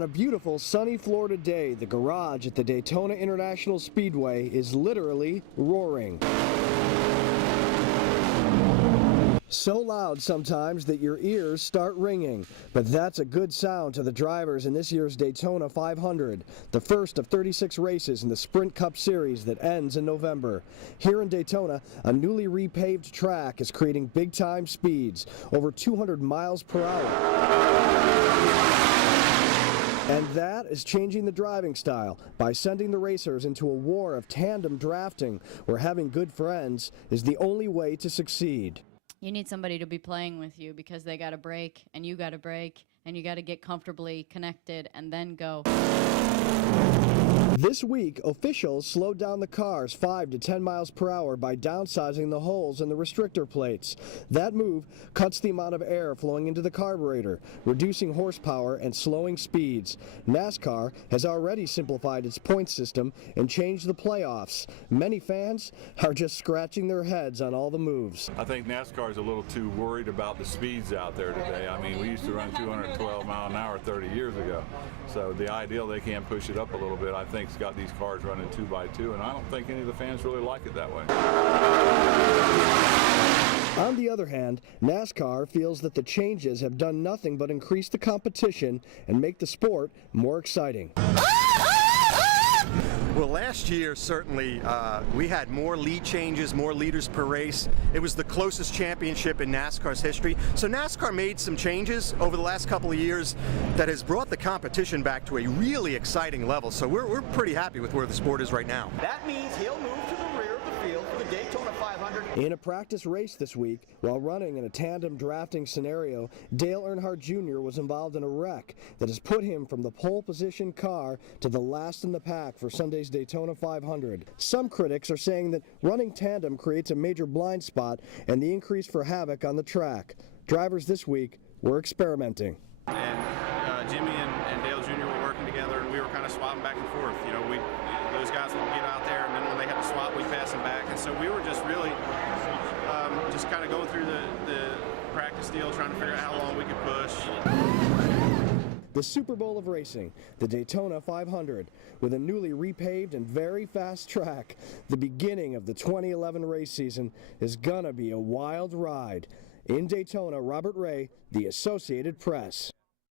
On a beautiful sunny Florida day, the garage at the Daytona International Speedway is literally roaring. So loud sometimes that your ears start ringing, but that's a good sound to the drivers in this year's Daytona 500, the first of 36 races in the Sprint Cup Series that ends in November. Here in Daytona, a newly repaved track is creating big-time speeds, over 200 miles per hour. And that is changing the driving style by sending the racers into a war of tandem drafting, where having good friends is the only way to succeed. You need somebody to be playing with you because they got to brake and you got to brake and you got to get comfortably connected and then go. This week, officials slowed down the cars 5 to 10 miles per hour by downsizing the holes in the restrictor plates. That move cuts the amount of air flowing into the carburetor, reducing horsepower and slowing speeds. NASCAR has already simplified its point system and changed the playoffs. Many fans are just scratching their heads on all the moves. I think NASCAR is a little too worried about the speeds out there today. I mean, we used to run 212 mile an hour 30 years ago. So the ideal they can't push it up a little bit, I think, has got these cars running 2x2, and I don't think any of the fans really like it that way. On the other hand, NASCAR feels that the changes have done nothing but increase the competition and make the sport more exciting. Well, last year, certainly, we had more lead changes, more leaders per race. It was the closest championship in NASCAR's history. So NASCAR made some changes over the last couple of years that has brought the competition back to a really exciting level. So we're pretty happy with where the sport is right now. That means he'll move to the rear of the field for the Daytona 500. In a practice race this week, while running in a tandem drafting scenario, Dale Earnhardt Jr. was involved in a wreck that has put him from the pole position car to the last in the pack for Sunday's Daytona 500. Some critics are saying that running tandem creates a major blind spot and the increase for havoc on the track. Drivers this week were experimenting. And Jimmy and Dale Jr. were working together, and we were kind of swapping back and forth. You know, those guys would get out there, and then when they had to swap, we'd pass them back. And so we were just really just kind of going through the practice deal, trying to figure out how long we could push. The Super Bowl of racing, the Daytona 500, with a newly repaved and very fast track. The beginning of the 2011 race season is gonna be a wild ride. In Daytona, Robert Ray, The Associated Press.